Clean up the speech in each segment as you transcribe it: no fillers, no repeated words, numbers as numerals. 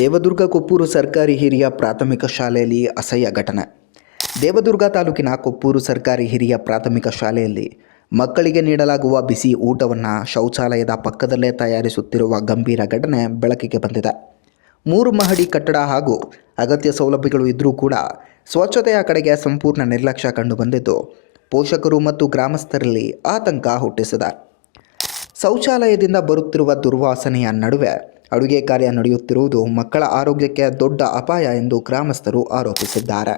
ದೇವದುರ್ಗ ಕೊಪ್ಪೂರು ಸರ್ಕಾರಿ ಹಿರಿಯ ಪ್ರಾಥಮಿಕ ಶಾಲೆಯಲ್ಲಿ ಅಸಹ್ಯ ಘಟನೆ. ದೇವದುರ್ಗ ತಾಲೂಕಿನ ಕೊಪ್ಪೂರು ಸರ್ಕಾರಿ ಹಿರಿಯ ಪ್ರಾಥಮಿಕ ಶಾಲೆಯಲ್ಲಿ ಮಕ್ಕಳಿಗೆ ನೀಡಲಾಗುವ ಬಿಸಿ ಊಟವನ್ನು ಶೌಚಾಲಯದ ಪಕ್ಕದಲ್ಲೇ ತಯಾರಿಸುತ್ತಿರುವ ಗಂಭೀರ ಘಟನೆ ಬೆಳಕಿಗೆ ಬಂದಿದೆ. 3 ಮಹಡಿ ಕಟ್ಟಡ ಹಾಗೂ ಅಗತ್ಯ ಸೌಲಭ್ಯಗಳು ಇದ್ದರೂ ಕೂಡ ಸ್ವಚ್ಛತೆಯ ಕಡೆಗೆ ಸಂಪೂರ್ಣ ನಿರ್ಲಕ್ಷ್ಯ ಕಂಡುಬಂದಿದ್ದು ಪೋಷಕರು ಮತ್ತು ಗ್ರಾಮಸ್ಥರಲ್ಲಿ ಆತಂಕ ಹುಟ್ಟಿಸಿದೆ. ಶೌಚಾಲಯದಿಂದ ಬರುತ್ತಿರುವ ದುರ್ವಾಸನೆಯ ನಡುವೆ ಅಡುಗೆ ಕಾರ್ಯ ನಡೆಯುತ್ತಿರುವುದು ಮಕ್ಕಳ ಆರೋಗ್ಯಕ್ಕೆ ದೊಡ್ಡ ಅಪಾಯ ಎಂದು ಗ್ರಾಮಸ್ಥರು ಆರೋಪಿಸಿದ್ದಾರೆ.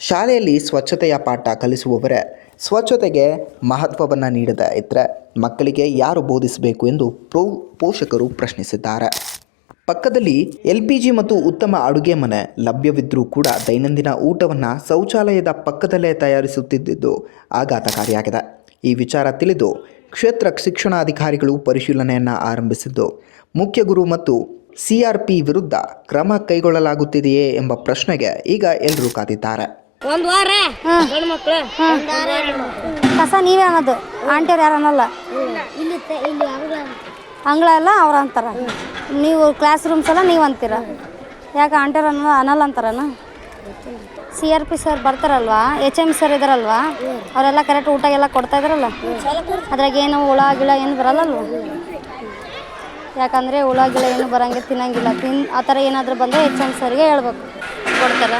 ಶಾಲೆಯಲ್ಲಿ ಸ್ವಚ್ಛತೆಯ ಪಾಠ ಕಲಿಸುವವರೇ ಸ್ವಚ್ಛತೆಗೆ ಮಹತ್ವವನ್ನು ನೀಡದೇ ಇದ್ದರೆ ಮಕ್ಕಳಿಗೆ ಯಾರು ಬೋಧಿಸಬೇಕು ಎಂದು ಪೋಷಕರು ಪ್ರಶ್ನಿಸಿದ್ದಾರೆ. ಪಕ್ಕದಲ್ಲಿ LPG ಮತ್ತು ಉತ್ತಮ ಅಡುಗೆ ಮನೆ ಲಭ್ಯವಿದ್ದರೂ ಕೂಡ ದೈನಂದಿನ ಊಟವನ್ನು ಶೌಚಾಲಯದ ಪಕ್ಕದಲ್ಲೇ ತಯಾರಿಸುತ್ತಿದ್ದು ಆಘಾತಕಾರಿಯಾಗಿದೆ. ಈ ವಿಚಾರ ತಿಳಿದು ಕ್ಷೇತ್ರ ಶಿಕ್ಷಣಾಧಿಕಾರಿಗಳು ಪರಿಶೀಲನೆಯನ್ನು ಆರಂಭಿಸಿದ್ದು ಮುಖ್ಯ ಗುರು ಮತ್ತು CRP ವಿರುದ್ಧ ಕ್ರಮ ಕೈಗೊಳ್ಳಲಾಗುತ್ತಿದೆಯೇ ಎಂಬ ಪ್ರಶ್ನೆಗೆ ಈಗ ಎಲ್ಲರೂ ಕಾದಿದ್ದಾರೆ. ಕಸ ನೀವೇ ಅನ್ನೋದು, ಆಂಟಿಯವ್ರು ಯಾರು ಅನ್ನಲ್ಲ. ಅಂಗಳ ಎಲ್ಲ ಅವ್ರು ಅಂತಾರೆ, ನೀವು ಕ್ಲಾಸ್ ರೂಮ್ಸ್ ಎಲ್ಲ ನೀವು ಅಂತೀರ. ಯಾಕೆ ಆಂಟಿಯವ್ರು ಅನ್ನಲ್ಲ ಅಂತಾರನ? CRP ಸರ್ ಬರ್ತಾರಲ್ವಾ, HM ಸರ್ ಇದಾರಲ್ವಾ, ಅವರೆಲ್ಲ ಕರೆಕ್ಟ್ ಊಟ ಎಲ್ಲ ಕೊಡ್ತಾ ಇದಾರಲ್ಲ. ಅದ್ರಾಗ ಏನು ಹುಳ ಗಿಳ ಏನು ಬರಲ್ಲಲ್ವ? ಯಾಕಂದರೆ ಹುಳ ಗಿಳ ಏನು ಬರೋಂಗೆ ತಿನ್ನಂಗಿಲ್ಲ. ಆ ಥರ ಏನಾದರೂ ಬಂದರೆ HM ಸರ್ಗೆ ಹೇಳ್ಬೇಕು, ಕೊಡ್ತಾರೆ.